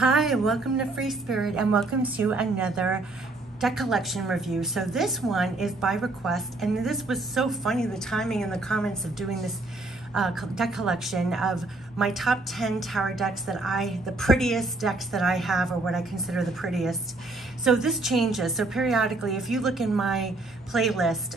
Hi, welcome to Free Spirit and welcome to another deck collection review. So this one is by request, and this was so funny, the timing in the comments of doing this deck collection of my top 10 tarot decks that the prettiest decks that I have, or what I consider the prettiest. So this changes. So periodically, if you look in my playlist,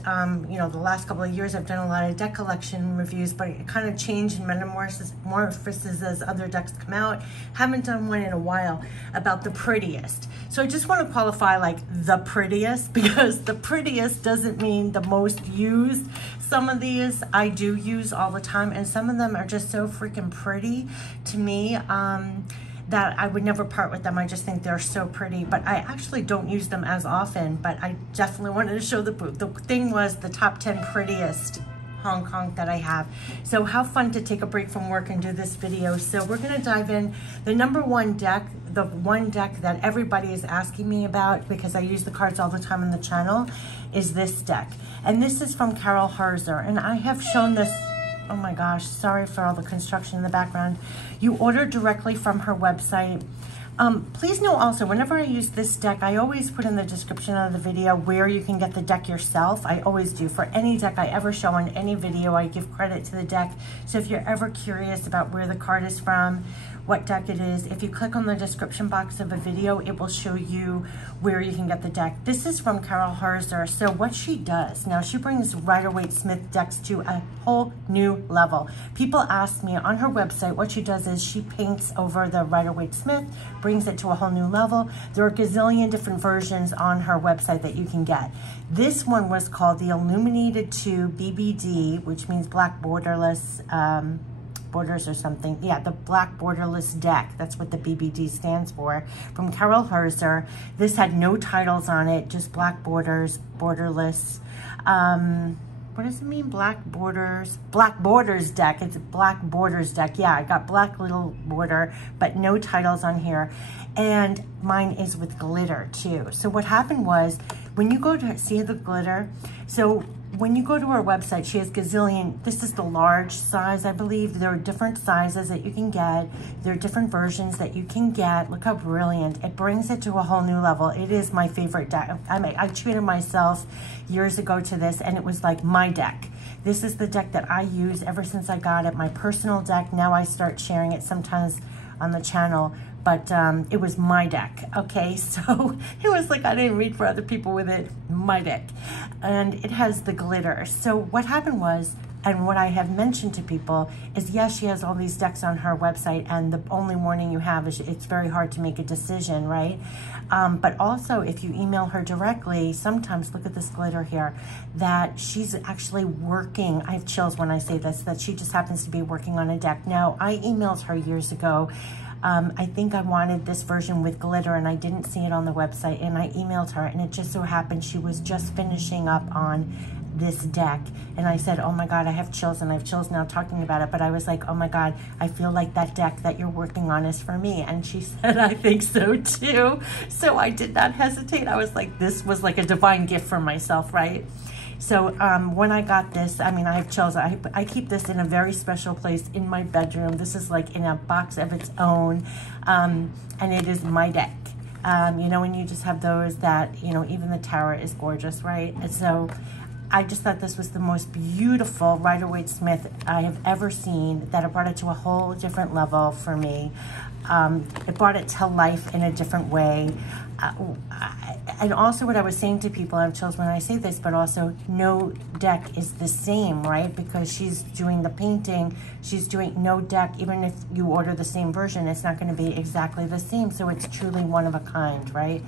you know, the last couple of years I've done a lot of deck collection reviews, but it kind of changed and metamorphoses as other decks come out. Haven't done one in a while about the prettiest. So I just want to qualify like the prettiest, because the prettiest doesn't mean the most used. Some of these I do use all the time, and some of them are just so freaking pretty to me that I would never part with them. I just think they're so pretty, but I actually don't use them as often. But I definitely wanted to show the thing was the top 10 prettiest Hong Kong that I have. So how fun to take a break from work and do this video. So we're going to dive in. The number one deck, the one deck that everybody is asking me about, because I use the cards all the time on the channel, is this deck. And this is from Carol Herzer, and I have shown this. Oh my gosh, sorry for all the construction in the background. You order directly from her website. Please know also, whenever I use this deck, I always put in the description of the video where you can get the deck yourself. I always do. For any deck I ever show on any video, I give credit to the deck. So if you're ever curious about where the card is from, what deck it is, if you click on the description box of a video, it will show you where you can get the deck. This is from Carol Herzer. So what she does, now she brings Rider-Waite-Smith decks to a whole new level. People ask me on her website, what she does is she paints over the Rider-Waite-Smith, brings it to a whole new level. There are a gazillion different versions on her website that you can get. This one was called the Illuminated 2 BBD, which means black borderless, borders or something. Yeah, the black borderless deck. That's what the BBD stands for. From Carol Herzer. This had no titles on it, just black borders, borderless. What does it mean? Black borders deck. It's a black borders deck. Yeah, I got black little border, but no titles on here. And mine is with glitter too. So what happened was, when you go to see the glitter, so when you go to her website, she has gazillion, this is the large size, I believe. There are different sizes that you can get. There are different versions that you can get. Look how brilliant. It brings it to a whole new level. It is my favorite deck. I treated myself years ago to this, and it was like my deck. This is the deck that I use ever since I got it, my personal deck. Now I start sharing it sometimes on the channel, but it was my deck, okay? So it was like, I didn't read for other people with it, my deck. And it has the glitter. So what happened was, and what I have mentioned to people is, yes, she has all these decks on her website, and the only warning you have is it's very hard to make a decision, right? But also, if you email her directly, sometimes, look at this glitter here, that she's actually working, I have chills when I say this, that she just happens to be working on a deck. Now, I emailed her years ago. I think I wanted this version with glitter, and I didn't see it on the website, and I emailed her, and it just so happened she was just finishing up on this deck, and I said, oh my God, I have chills, and I have chills now talking about it, but I was like, oh my God, I feel like that deck that you're working on is for me. And she said, I think so too. So I did not hesitate. I was like, this was like a divine gift for myself, right? So when I got this, I mean, I have chills. I keep this in a very special place in my bedroom. This is like in a box of its own, and it is my deck. You know, when you just have those that, you know, even the tower is gorgeous, right? And so I just thought this was the most beautiful Rider-Waite-Smith I have ever seen, that it brought it to a whole different level for me. It brought it to life in a different way. And also what I was saying to people, I have chills when I say this, but also no deck is the same, right? Because she's doing the painting, she's doing no deck, even if you order the same version, it's not going to be exactly the same. So it's truly one of a kind, right?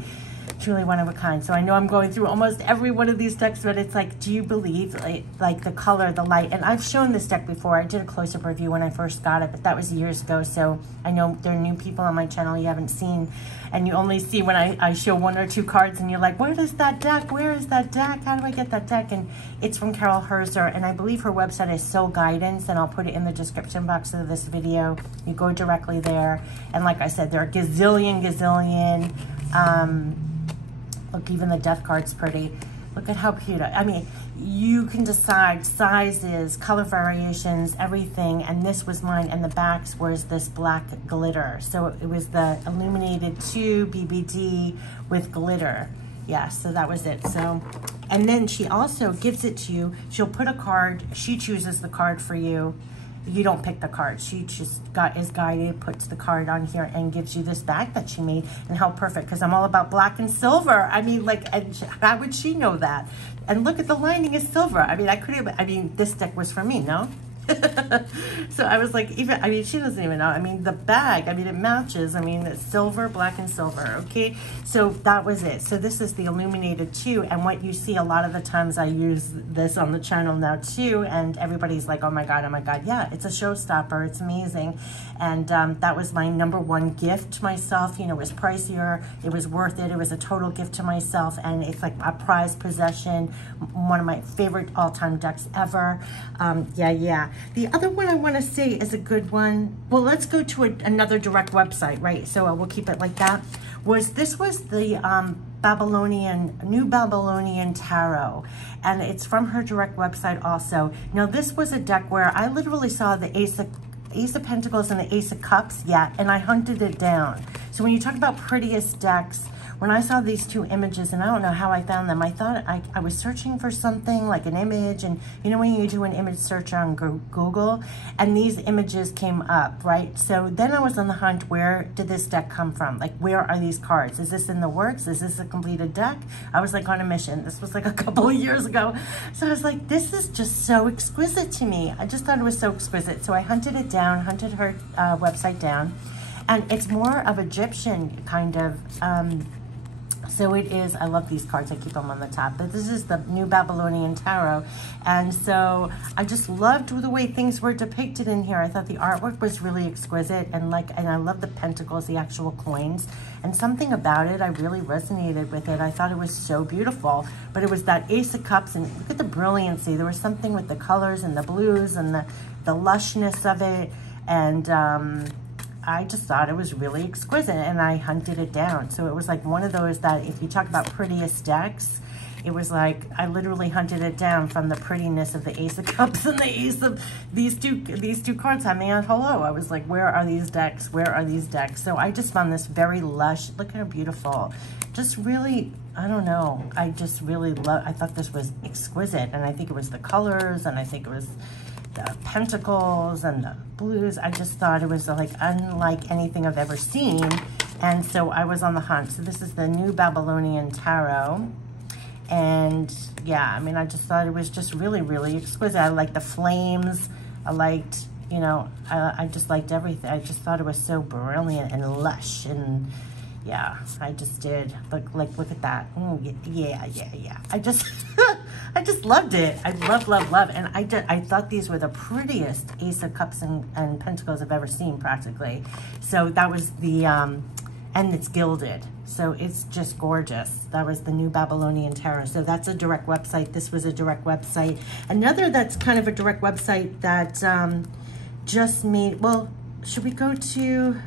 Truly one of a kind. So I know I'm going through almost every one of these decks, but it's like, do you believe like the color, the light? And I've shown this deck before. I did a close-up review when I first got it, but that was years ago. So I know there are new people on my channel you haven't seen, and you only see when I show one or two cards, and you're like, what is that deck? Where is that deck? How do I get that deck? And it's from Carol Herzer, and I believe her website is Soul Guidance, and I'll put it in the description box of this video. You go directly there, and like I said, there are gazillion, look, even the death card's pretty. Look at how cute. I mean, you can decide sizes, color variations, everything. And this was mine. And the backs was this black glitter. So it was the Illuminated 2 BBD with glitter. Yeah, so that was it. So, and then she also gives it to you. She'll put a card. She chooses the card for you. You don't pick the card. She just is guided, puts the card on here, and gives you this bag that she made. And how perfect, because I'm all about black and silver. I mean, like, and how would she know that? And look at the lining is silver. I mean, this deck was for me, no? So I was like, she doesn't even know. I mean, the bag, it matches. I mean, it's silver, black and silver, okay? So that was it. So this is the Illuminated 2, and what you see a lot of the times, I use this on the channel now too, and everybody's like, oh my God, yeah, it's a showstopper, it's amazing. And that was my #1 gift to myself. You know, it was pricier, it was worth it, it was a total gift to myself, and it's like a prized possession, one of my favorite all-time decks ever. Yeah. The other one I want to say is a good one. Well, let's go to another direct website, right? So we'll keep it like that. This was the New Babylonian Tarot, and it's from her direct website also. Now, this was a deck where I literally saw the Ace of Pentacles and the Ace of Cups, yeah, and I hunted it down. So when you talk about prettiest decks, when I saw these two images, and I don't know how I found them, I thought I was searching for something like an image, and you know when you do an image search on Google, and these images came up, right? So then I was on the hunt, where did this deck come from? Like, where are these cards? Is this in the works? Is this a completed deck? I was like on a mission. This was like a couple of years ago. So I was like, this is just so exquisite to me. I just thought it was so exquisite. So I hunted it down, hunted her website down, and it's more of Egyptian kind of, so it is, I love these cards, I keep them on the top, but this is the New Babylonian Tarot, and so I just loved the way things were depicted in here. I thought the artwork was really exquisite, and I love the pentacles, the actual coins, and something about it, I really resonated with it. I thought it was so beautiful, but it was that Ace of Cups, and look at the brilliancy. There was something with the colors and the blues and the lushness of it, and I just thought it was really exquisite, and I hunted it down. So it was like one of those that, if you talk about prettiest decks, it was like I literally hunted it down from the prettiness of the Ace of Cups and the Ace of these two cards. I mean, hello. I was like, where are these decks? Where are these decks? So I just found this very lush. Look at how beautiful. Just really, I don't know. I just really I thought this was exquisite, and I think it was the colors, and I think it was the pentacles and the blues. I just thought it was like unlike anything I've ever seen, and so I was on the hunt. So this is the New Babylonian Tarot, and yeah, I mean, I just thought it was just really, really exquisite. I liked the flames. I liked, you know, I just liked everything. I just thought it was so brilliant and lush, and yeah, I just did. Look at that. Yeah. I just, I just loved it. I love. And I thought these were the prettiest Ace of Cups and Pentacles I've ever seen, practically. So that was the, and it's gilded. So it's just gorgeous. That was the New Babylonian Tarot. So that's a direct website. This was a direct website. Another that's kind of a direct website that just made, well, should we go to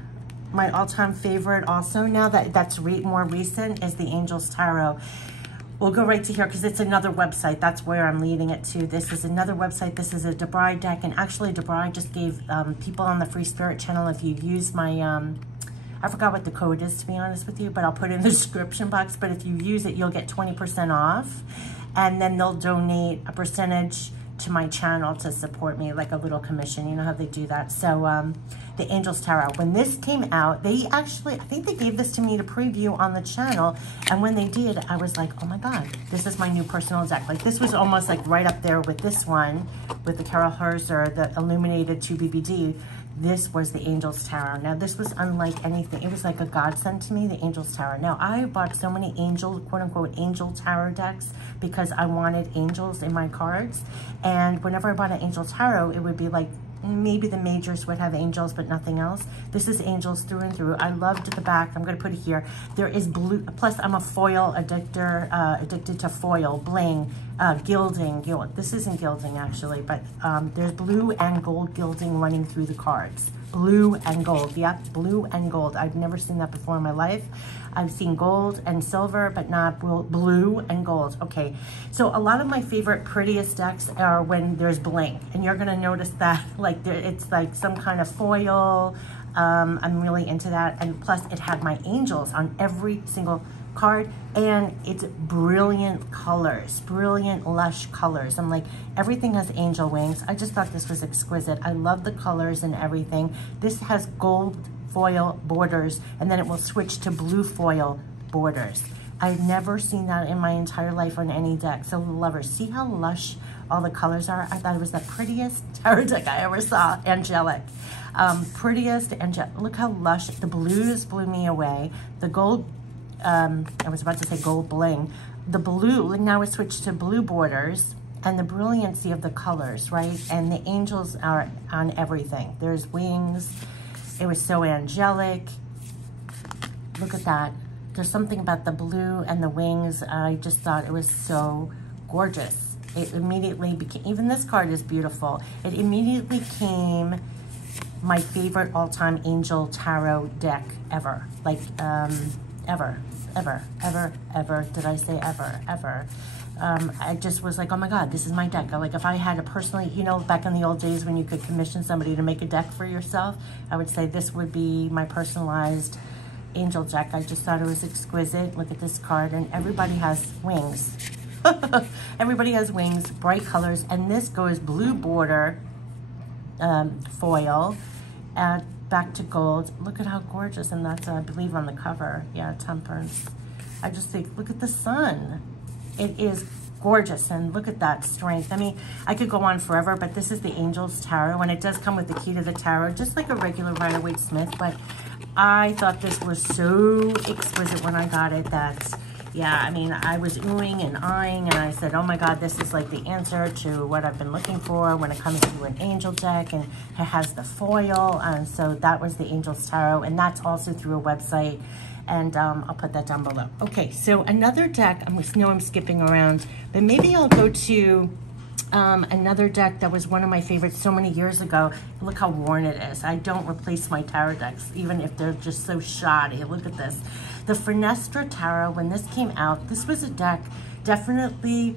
my all-time favorite also now that's more recent, is the Angels Tarot. We'll go right to here because it's another website. That's where I'm leading it to. This is another website. This is a Debray deck, and actually Debray just gave people on the Free Spirit channel, if you use my, I forgot what the code is, to be honest with you, but I'll put it in the description box. But if you use it, you'll get 20% off, and then they'll donate a percentage to my channel to support me, like a little commission. You know how they do that. So the Angels Tarot, when this came out, they actually, I think they gave this to me to preview on the channel, and when they did, I was like, oh my God, this is my new personal deck. Like, this was almost like right up there with this one, with the Carol Herzer, the Illuminated 2 BBD. This was the Angels Tarot. Now, this was unlike anything. It was like a godsend to me, the Angels Tarot. Now, I bought so many angel, quote-unquote, angel tarot decks because I wanted angels in my cards. And whenever I bought an Angel Tarot, it would be like, maybe the majors would have angels, but nothing else. This is angels through and through. I loved the back. I'm going to put it here. There is blue. Plus, I'm a foil addicted to foil, bling, gilding. This isn't gilding, actually, but there's blue and gold gilding running through the cards. blue and gold. Yep, blue and gold. I've never seen that before in my life. I've seen gold and silver, but not blue and gold. Okay, so a lot of my favorite prettiest decks are when there's bling, and you're gonna notice that like it's like some kind of foil. I'm really into that, and plus it had my angels on every single card, and it's brilliant colors, brilliant lush colors. I'm like, everything has angel wings. I just thought this was exquisite. I love the colors and everything. This has gold foil borders, and then it will switch to blue foil borders. I've never seen that in my entire life on any deck. So lovers, see how lush all the colors are? I thought it was the prettiest tarot deck I ever saw. Angelic. Prettiest, look how lush. The blues blew me away. The gold, I was about to say gold bling. The blue, now it's switched to blue borders, and the brilliancy of the colors, right? And the angels are on everything. There's wings. It was so angelic. Look at that. There's something about the blue and the wings. I just thought it was so gorgeous. It immediately became, even this card is beautiful. It immediately became my favorite all-time angel tarot deck ever. Like, ever. Did I say ever? I just was like, oh my God, this is my deck. Like, if I had to personally, you know, back in the old days when you could commission somebody to make a deck for yourself, I would say this would be my personalized angel deck. I just thought it was exquisite. Look at this card, and everybody has wings. Everybody has wings, bright colors, and this goes blue border, foil, back to gold. Look at how gorgeous, and that's, I believe, on the cover. Yeah, Temperance. I just think, look at the sun. It is gorgeous, and look at that strength. I mean, I could go on forever, but this is the Angel's Tarot, and it does come with the key to the tarot, just like a regular Rider-Waite-Smith, but I thought this was so exquisite when I got it that, yeah, I mean, I was oohing and eyeing, and I said, oh my God, this is like the answer to what I've been looking for when it comes to an angel deck, and it has the foil, and so that was the Angel's Tarot, and that's also through a website, and I'll put that down below. Okay, so another deck, I know I'm skipping around, but maybe I'll go to another deck that was one of my favorites so many years ago. Look how worn it is. I don't replace my tarot decks, even if they're just so shoddy. Look at this. The Frenestra Tara, when this came out, this was a deck definitely,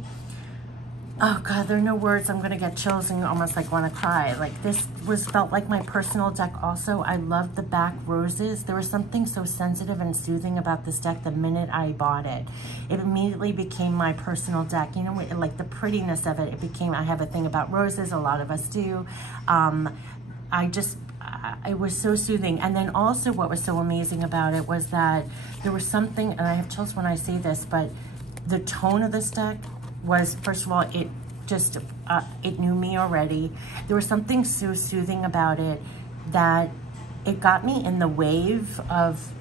oh God, there are no words. I'm gonna get chills and almost like wanna cry. Like, this felt like my personal deck also. I loved the back roses. There was something so sensitive and soothing about this deck the minute I bought it. It immediately became my personal deck. You know, like the prettiness of it, it became, I have a thing about roses, a lot of us do. It was so soothing. And then also what was so amazing about it was that there was something, and I have chills when I say this, but the tone of this deck was, first of all, it just, it knew me already. There was something so soothing about it that it got me in the wave of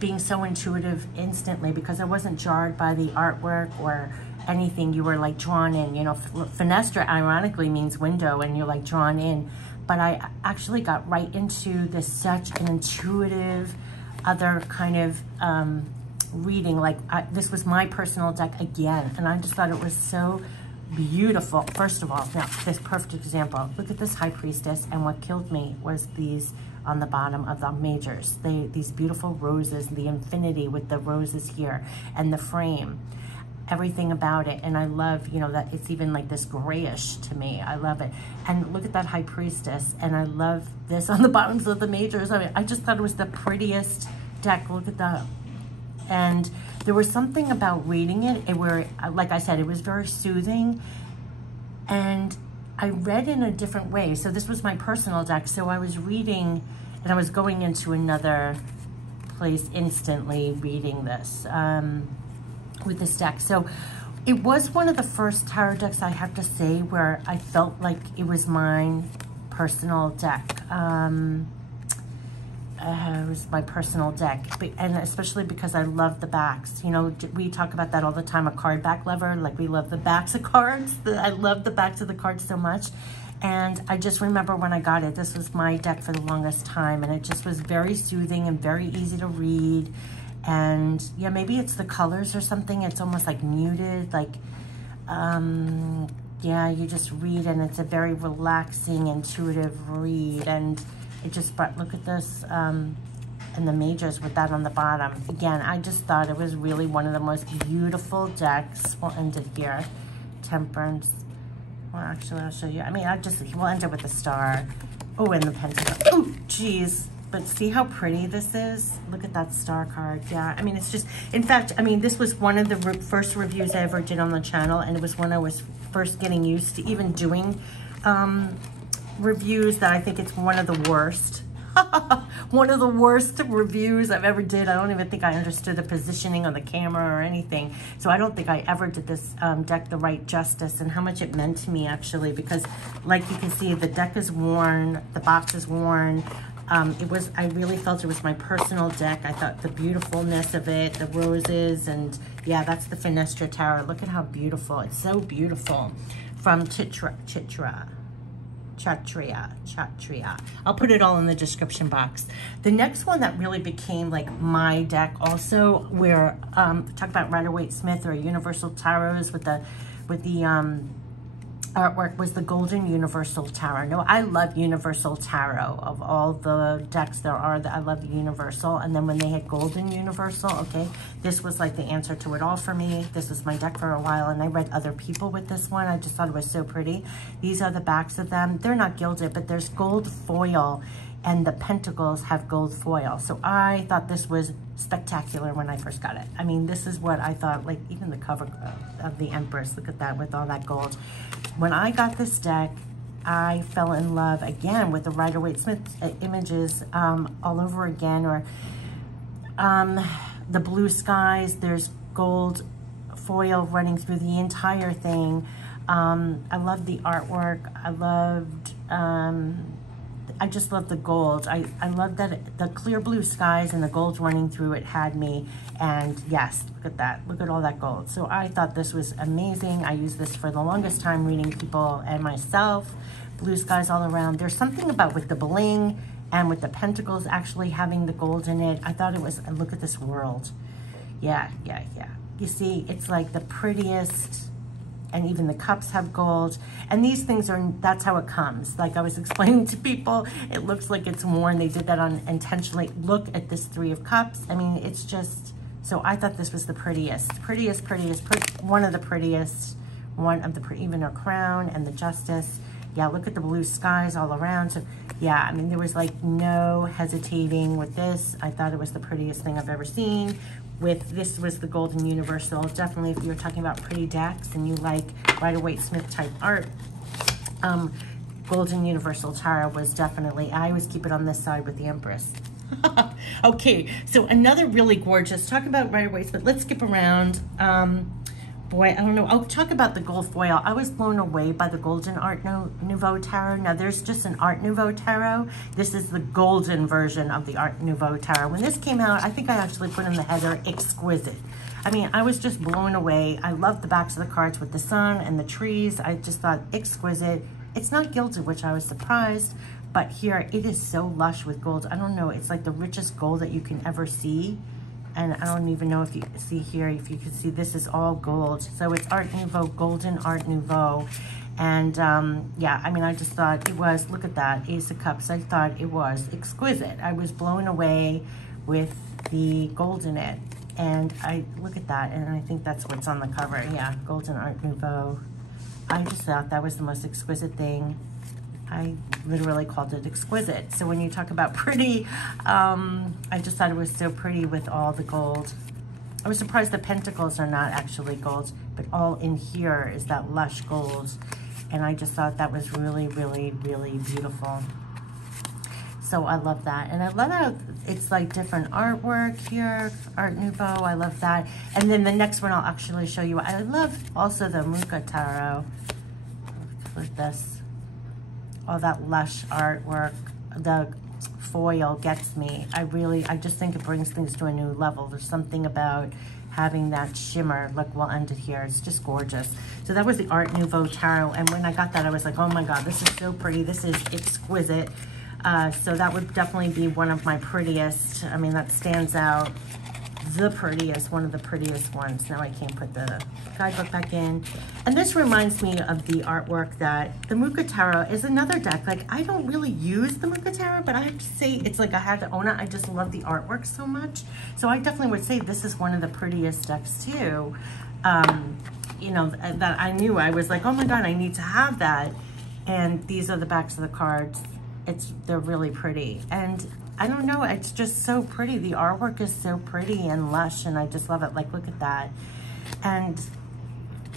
being so intuitive instantly, because I wasn't jarred by the artwork or anything. You were like drawn in, you know. Fenestra ironically means window, and you're like drawn in. But I actually got right into this, such an intuitive other kind of reading. Like, this was my personal deck again, and I just thought it was so beautiful. First of all, now this perfect example, look at this High Priestess, and what killed me was these on the bottom of the majors, these beautiful roses, the infinity with the roses here, and the frame, everything about it. And I love, you know, that it's even like this grayish to me. I love it. And look at that High Priestess, and I love this on the bottoms of the majors. I mean, I just thought it was the prettiest deck. Look at that. And there was something about reading it where, like I said, it was very soothing, and I read in a different way. So this was my personal deck. So I was reading, and I was going into another place instantly reading this with this deck. So it was one of the first tarot decks, I have to say, where I felt like it was my personal deck. It was my personal deck, and especially because I love the backs. You know, we talk about that all the time, a card back lover. Like, we love the backs of cards. I love the backs of the cards so much. And I just remember when I got it, this was my deck for the longest time, and it just was very soothing and very easy to read. And yeah, maybe it's the colors or something. It's almost like muted, like, yeah, you just read, and it's a very relaxing, intuitive read. And It just brought, look at this, and the majors with that on the bottom. Again, I just thought it was really one of the most beautiful decks. We'll end it here. Temperance. Well, actually, I'll show you. I mean, we'll end it with the star. Oh, and the pentacle. Oh, geez. But see how pretty this is? Look at that star card. Yeah, I mean, it's just, in fact, I mean, this was one of the first reviews I ever did on the channel, and it was when I was first getting used to even doing reviews, that I think it's one of the worst. One of the worst reviews I've ever did. I don't even think I understood the positioning of the camera or anything. So I don't think I ever did this deck the right justice, and how much it meant to me, actually, because like you can see, the deck is worn, the box is worn. I really felt it was my personal deck. I thought the beautifulness of it, the roses, and yeah, that's the Frenestra Tara. Look at how beautiful. It's so beautiful. From Chatria. I'll put it all in the description box. The next one that really became like my deck also, where talk about Rider-Waite-Smith or Universal Tarots with the artwork, was the Golden Universal Tarot. No, I love Universal Tarot. Of all the decks there are, I love Universal. And then when they had Golden Universal, okay, this was like the answer to it all for me. This was my deck for a while, and I read other people with this one. I just thought it was so pretty. These are the backs of them. They're not gilded, but there's gold foil, and the pentacles have gold foil. So I thought this was spectacular when I first got it. I mean, this is what I thought, like even the cover of the Empress, look at that with all that gold. When I got this deck, I fell in love again with the Rider-Waite-Smith images all over again, or the blue skies, there's gold foil running through the entire thing. I loved the artwork. I just love the gold. I love that the clear blue skies and the gold running through it had me. And yes, look at that. Look at all that gold. So I thought this was amazing. I used this for the longest time reading people and myself. Blue skies all around. There's something about with the bling and with the pentacles actually having the gold in it. I thought it was, look at this world. Yeah. You see, it's like the prettiest. And even the cups have gold. And these things are, that's how it comes. Like I was explaining to people, it looks like it's worn. They did that on intentionally. Look at this 3 of Cups. I mean, it's just, so I thought this was the prettiest. One of the prettiest. Even her crown and the Justice. Yeah, look at the blue skies all around. So yeah, I mean, there was like no hesitating with this. I thought it was the prettiest thing I've ever seen. This was the Golden Universal. Definitely, if you're talking about pretty decks and you like Rider-Waite-Smith type art, Golden Universal Tarot was definitely, I always keep it on this side with the Empress. Okay, so another really gorgeous, talk about Rider-Waite-Smith. Let's skip around. Boy, I don't know. I'll talk about the gold foil. I was blown away by the Golden Art Nouveau Tarot. Now, there's just an Art Nouveau Tarot. This is the golden version of the Art Nouveau Tarot. When this came out, I think I actually put in the header, exquisite. I mean, I was just blown away. I loved the backs of the cards with the sun and the trees. I just thought exquisite. It's not gilded, which I was surprised. But here, it is so lush with gold. I don't know. It's like the richest gold that you can ever see. And I don't even know if you see here, if you can see, this is all gold. So it's Art Nouveau, Golden Art Nouveau. And yeah, I mean, I just thought it was, look at that, Ace of Cups. I thought it was exquisite. I was blown away with the gold in it. And I look at that, and I think that's what's on the cover. Yeah, Golden Art Nouveau. I just thought that was the most exquisite thing. I literally called it exquisite. So when you talk about pretty, I just thought it was so pretty with all the gold. I was surprised the pentacles are not actually gold, but all in here is that lush gold. And I just thought that was really, really, really beautiful. So I love that. And I love how it's like different artwork here, Art Nouveau, I love that. And then the next one I'll actually show you. I love also the Muka Tarot. Look at this. All that lush artwork, the foil gets me. I just think it brings things to a new level. There's something about having that shimmer. Look, we'll end it here. It's just gorgeous. So that was the Art Nouveau Tarot. And when I got that, I was like, oh my God, this is so pretty. This is exquisite. So that would definitely be one of my prettiest. I mean, that stands out the prettiest, one of the prettiest ones. Now I can't put the guidebook back in. And this reminds me of the artwork that the NOUVEAU Tarot is another deck. Like, I don't really use the NOUVEAU Tarot, but I have to say, it's like I had to own it. I just love the artwork so much. So I definitely would say this is one of the prettiest decks too. You know, that I knew, I was like, oh my God, I need to have that. And these are the backs of the cards. They're really pretty. And I don't know, it's just so pretty. The artwork is so pretty and lush, and I just love it. Like, look at that. And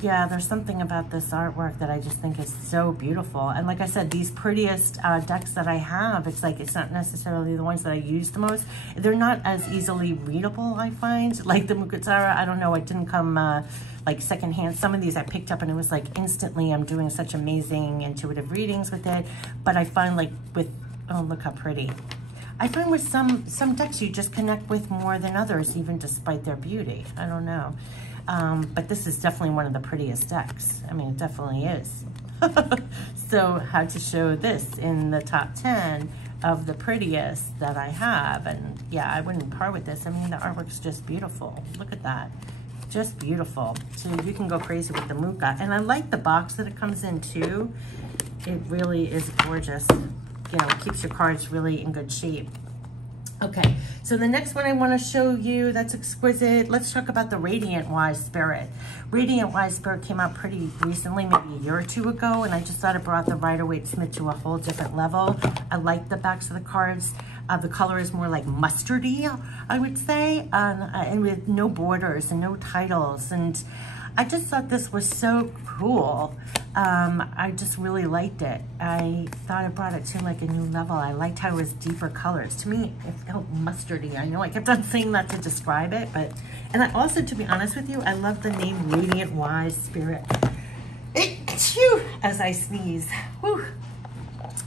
yeah, there's something about this artwork that I just think is so beautiful. And like I said, these prettiest decks that I have, it's like, it's not necessarily the ones that I use the most. They're not as easily readable, I find. Like the NOUVEAU Tarot, I don't know, it didn't come like secondhand. Some of these I picked up and it was like instantly, I'm doing such amazing intuitive readings with it. But I find like with, oh, look how pretty. I find with some decks you just connect with more than others, even despite their beauty. I don't know. But this is definitely one of the prettiest decks. I mean, it definitely is. So how to show this in the top 10 of the prettiest that I have. And yeah, I wouldn't part with this. I mean, the artwork's just beautiful. Look at that. Just beautiful. So you can go crazy with the NOUVEAU. And I like the box that it comes in too. It really is gorgeous. You know, it keeps your cards really in good shape. Okay, so the next one I want to show you that's exquisite. Let's talk about the Radiant Wise Spirit. Radiant Wise Spirit came out pretty recently, maybe a year or two ago, and I just thought it brought the Rider-Waite-Smith to a whole different level. I like the backs of the cards. The color is more like mustardy, I would say, and with no borders and no titles. And I just thought this was so cool. I just really liked it. I thought it brought it to like a new level. I liked how it was deeper colors. To me, it felt mustardy. I know I kept on saying that to describe it, but, and I also, to be honest with you, I love the name Radiant Wise Spirit. As I sneeze. Whew.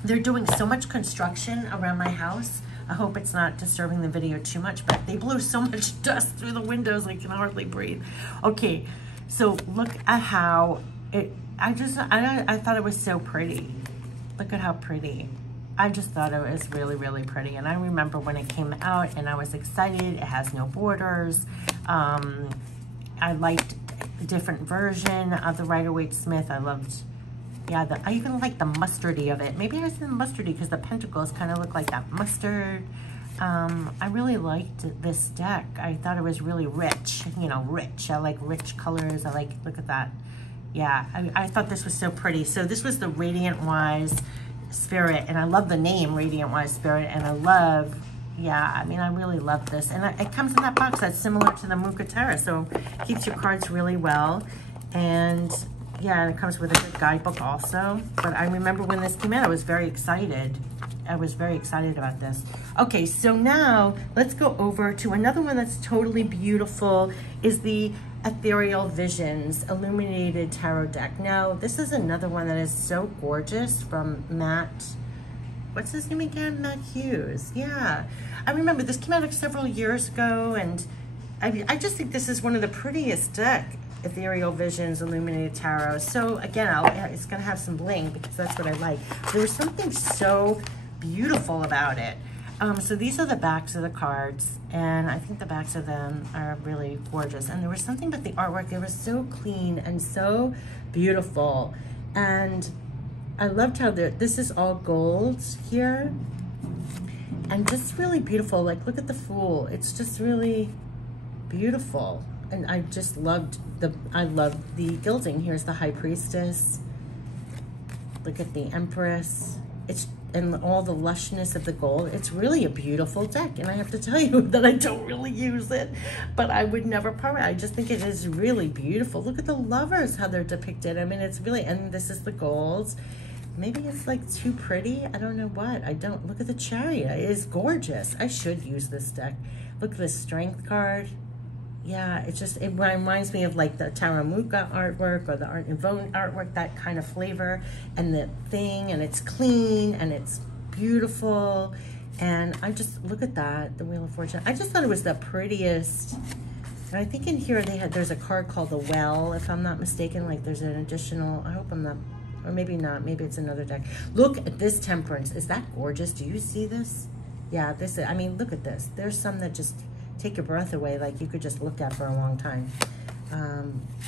They're doing so much construction around my house. I hope it's not disturbing the video too much, but they blew so much dust through the windows I can hardly breathe. Okay, so look at how it, I thought it was so pretty. Look at how pretty. I just thought it was really, really pretty. And I remember when it came out and I was excited. It has no borders. I liked the different version of the Rider-Waite-Smith. I loved, yeah, I even like the mustardy of it. Maybe I said mustardy because the pentacles kind of look like that mustard. I really liked this deck. I thought it was really rich, you know, rich. I like rich colors. I like, look at that. Yeah, I thought this was so pretty. So this was the Radiant Wise Spirit, and I love the name Radiant Wise Spirit, and I love, yeah, I mean, I really love this. And it comes in that box that's similar to the NOUVEAU Tarot, so it keeps your cards really well. And yeah, it comes with a good guidebook also. But I remember when this came out, I was very excited. I was very excited about this. Okay, so now let's go over to another one that's totally beautiful, is the Ethereal Visions Illuminated Tarot deck. Now, this is another one that is so gorgeous from Matt, what's his name again? Matt Hughes. Yeah, I remember this came out several years ago, and I just think this is one of the prettiest deck, Ethereal Visions Illuminated Tarot. So again, it's gonna have some bling because that's what I like. There was something so beautiful about it. So these are the backs of the cards, and I think the backs of them are really gorgeous. And there was something about the artwork. It was so clean and so beautiful. And I loved how this is all gold here. And just really beautiful. Like, look at the Fool. It's just really beautiful. And I just loved I loved the gilding. Here's the High Priestess. Look at the Empress. And all the lushness of the gold. It's really a beautiful deck, and I have to tell you that I don't really use it, but I would never part. I just think it is really beautiful. Look at the lovers, how they're depicted. I mean, it's really, and this is the golds. Maybe it's like too pretty. I don't know what. I don't. Look at the Chariot. It is gorgeous. I should use this deck. Look at the Strength card. Yeah, it reminds me of like the Taramuka artwork or the Art Nouveau artwork, that kind of flavor, and the thing, and it's clean and it's beautiful. And I just, look at that, the Wheel of Fortune. I just thought it was the prettiest. And I think in here there's a card called the Well, if I'm not mistaken. Like there's an additional, I hope I'm not, or maybe not, maybe it's another deck. Look at this Temperance. Is that gorgeous? Do you see this? Yeah, this is, I mean, look at this. There's some that just take your breath away, like you could just look at for a long time.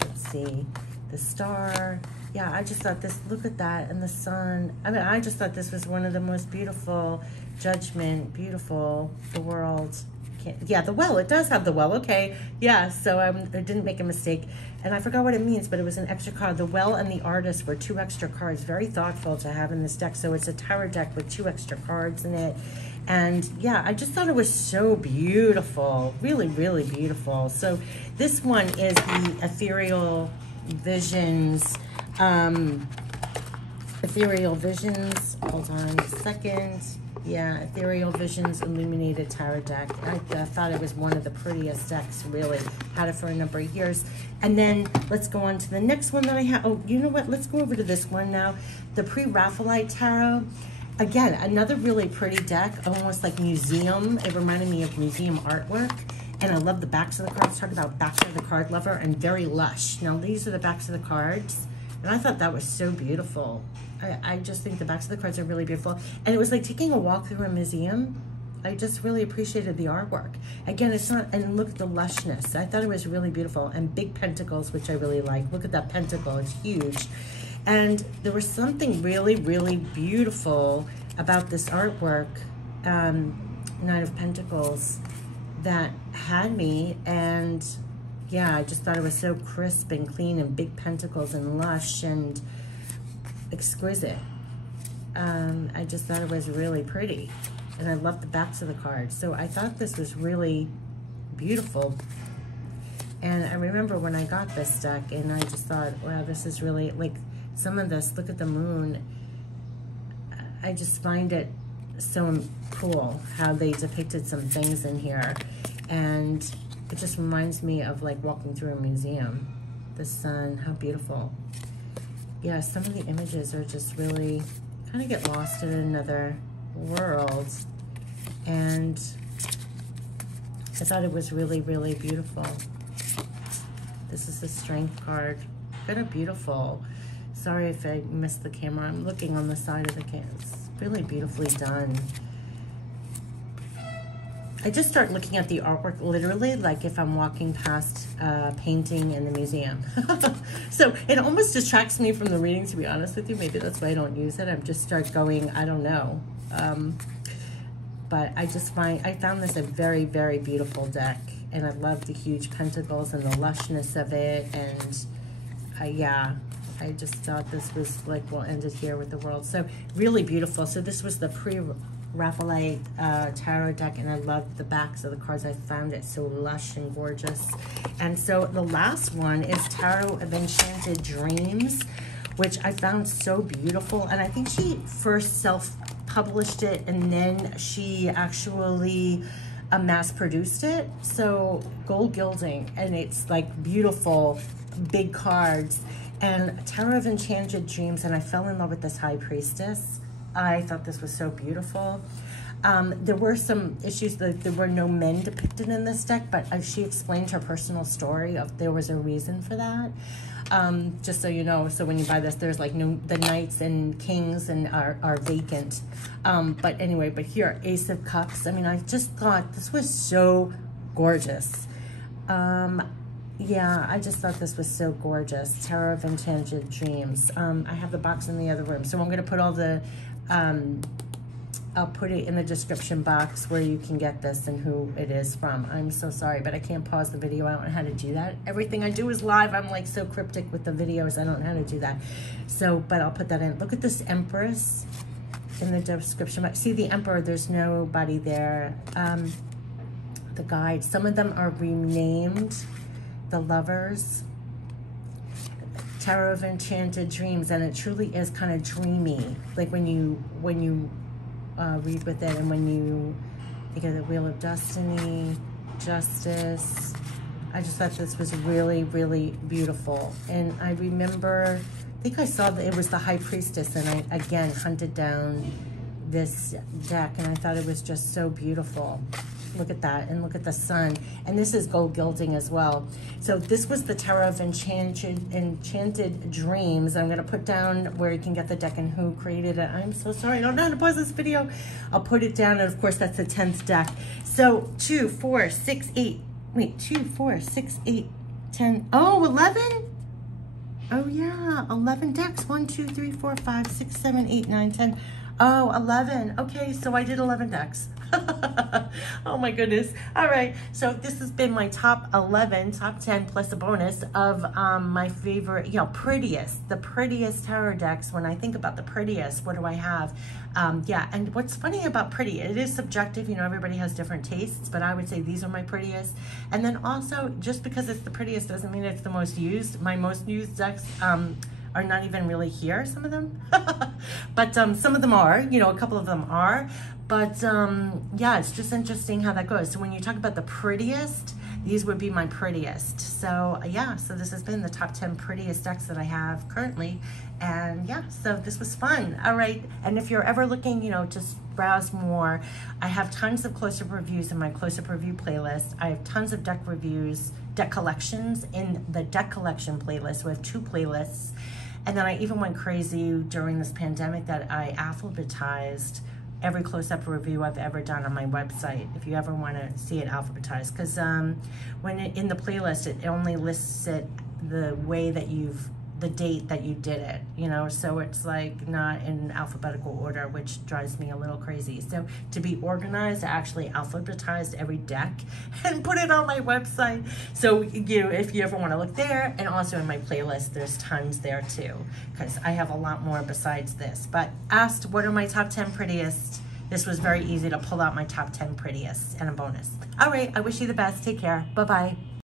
Let's see, the star. Yeah, I just thought this, look at that, and the sun. I mean, I just thought this was one of the most beautiful, Judgment, beautiful, the world. Yeah, the well, it does have the well, okay. Yeah, so I didn't make a mistake. And I forgot what it means, but it was an extra card. The well and the artist were 2 extra cards. Very thoughtful to have in this deck. So it's a tarot deck with 2 extra cards in it. And yeah, I just thought it was so beautiful. Really, really beautiful. So this one is the Ethereal Visions. Ethereal Visions. Hold on a second. Yeah, Ethereal Visions Illuminated Tarot deck. I thought it was one of the prettiest decks, really. Had it for a number of years. And then let's go on to the next one that I have. Oh, you know what? Let's go over to this one now. The Pre-Raphaelite Tarot. Again, another really pretty deck, almost like museum. It reminded me of museum artwork. And I love the backs of the cards. Talk about backs of the card lover, and very lush. Now, these are the backs of the cards. And I thought that was so beautiful. I just think the backs of the cards are really beautiful. And it was like taking a walk through a museum. I just really appreciated the artwork. Again, it's not, and look at the lushness. I thought it was really beautiful. And big pentacles, which I really like. Look at that pentacle, it's huge. And there was something really, really beautiful about this artwork, Knight of Pentacles, that had me. And yeah, I just thought it was so crisp and clean, and big pentacles and lush and exquisite. I just thought it was really pretty, and I love the backs of the cards. So I thought this was really beautiful. And I remember when I got this deck, and I just thought, wow, this is really, like, some of this, look at the moon. I just find it so cool how they depicted some things in here. And it just reminds me of like walking through a museum. The sun, how beautiful. Yeah, some of the images are just really, kind of get lost in another world. And I thought it was really, really beautiful. This is the Strength card. Kind of beautiful. Sorry if I missed the camera. I'm looking on the side of the camera. It's really beautifully done. I just start looking at the artwork literally like if I'm walking past a painting in the museum. So it almost distracts me from the reading, to be honest with you. Maybe that's why I don't use it. I just start going, I don't know. But I found this a very, very beautiful deck. And I love the huge pentacles and the lushness of it. And yeah, I just thought this was like, we'll end it here with the world. So really beautiful. So this was the Pre-Raphaelite Tarot deck, and I love the backs of the cards. I found it so lush and gorgeous. And so the last one is Tarot of Enchanted Dreams, which I found so beautiful. And I think she first self-published it, and then she actually mass-produced it. So gold gilding, and it's like beautiful, big cards. And Tarot of Enchanted Dreams, and I fell in love with this High Priestess. I thought this was so beautiful. There were some issues that there were no men depicted in this deck, but she explained her personal story of there was a reason for that. Just so you know, so when you buy this, there's like no, the knights and kings and are vacant. But anyway, but here, Ace of Cups. I mean, I just thought this was so gorgeous. Yeah, I just thought this was so gorgeous. Tarot of Enchanted Dreams. I have the box in the other room, so I'm going to put all the, I'll put it in the description box where you can get this and who it is from. I'm so sorry, but I can't pause the video. I don't know how to do that. Everything I do is live. I'm like so cryptic with the videos. I don't know how to do that. So, but I'll put that in. Look at this Empress in the description box. See the Emperor, there's nobody there. The guide, some of them are renamed. The Lovers, Tarot of Enchanted Dreams, and it truly is kind of dreamy, like when you read with it, and when you think of the Wheel of Destiny, Justice. I just thought this was really, really beautiful. And I remember, I think I saw that it was the High Priestess, and I again hunted down this deck, and I thought it was just so beautiful. Look at that, and look at the sun. And this is gold gilding as well. So this was the Tarot of Enchanted Dreams. I'm gonna put down where you can get the deck and who created it. I'm so sorry, I don't know how to pause this video. I'll put it down, and of course that's the 10th deck. So 2, 4, 6, 8, wait, 2, 4, 6, 8, 10, oh, 11? Oh yeah, 11 decks. 1, 2, 3, 4, 5, 6, 7, 8, 9, 10. Oh, 11. Okay, so I did 11 decks. Oh my goodness. All right, so this has been my top 11, top 10 plus a bonus of my favorite, you know, prettiest, the prettiest tarot decks. When I think about the prettiest, what do I have? Yeah, and what's funny about pretty, it is subjective, you know, everybody has different tastes, but I would say these are my prettiest. And then also, just because it's the prettiest doesn't mean it's the most used. My most used decks are not even really here, some of them. But some of them are, you know, a couple of them are. But yeah, it's just interesting how that goes. So when you talk about the prettiest, these would be my prettiest. So yeah, so this has been the top 10 prettiest decks that I have currently. And yeah, so this was fun. All right, and if you're ever looking, you know, just browse more, I have tons of close-up reviews in my close-up review playlist. I have tons of deck reviews, deck collections in the deck collection playlist. We have 2 playlists. And then I even went crazy during this pandemic that I alphabetized every close-up review I've ever done on my website, if you ever want to see it alphabetized. Because when in the playlist, it only lists it the way that the date that you did it, you know, so it's like not in alphabetical order, which drives me a little crazy. So to be organized, I actually alphabetized every deck and put it on my website. So you know, if you ever want to look there, and also in my playlist, there's tons there too, because I have a lot more besides this. But asked, what are my top 10 prettiest? This was very easy to pull out my top 10 prettiest and a bonus. All right, I wish you the best. Take care. Bye-bye.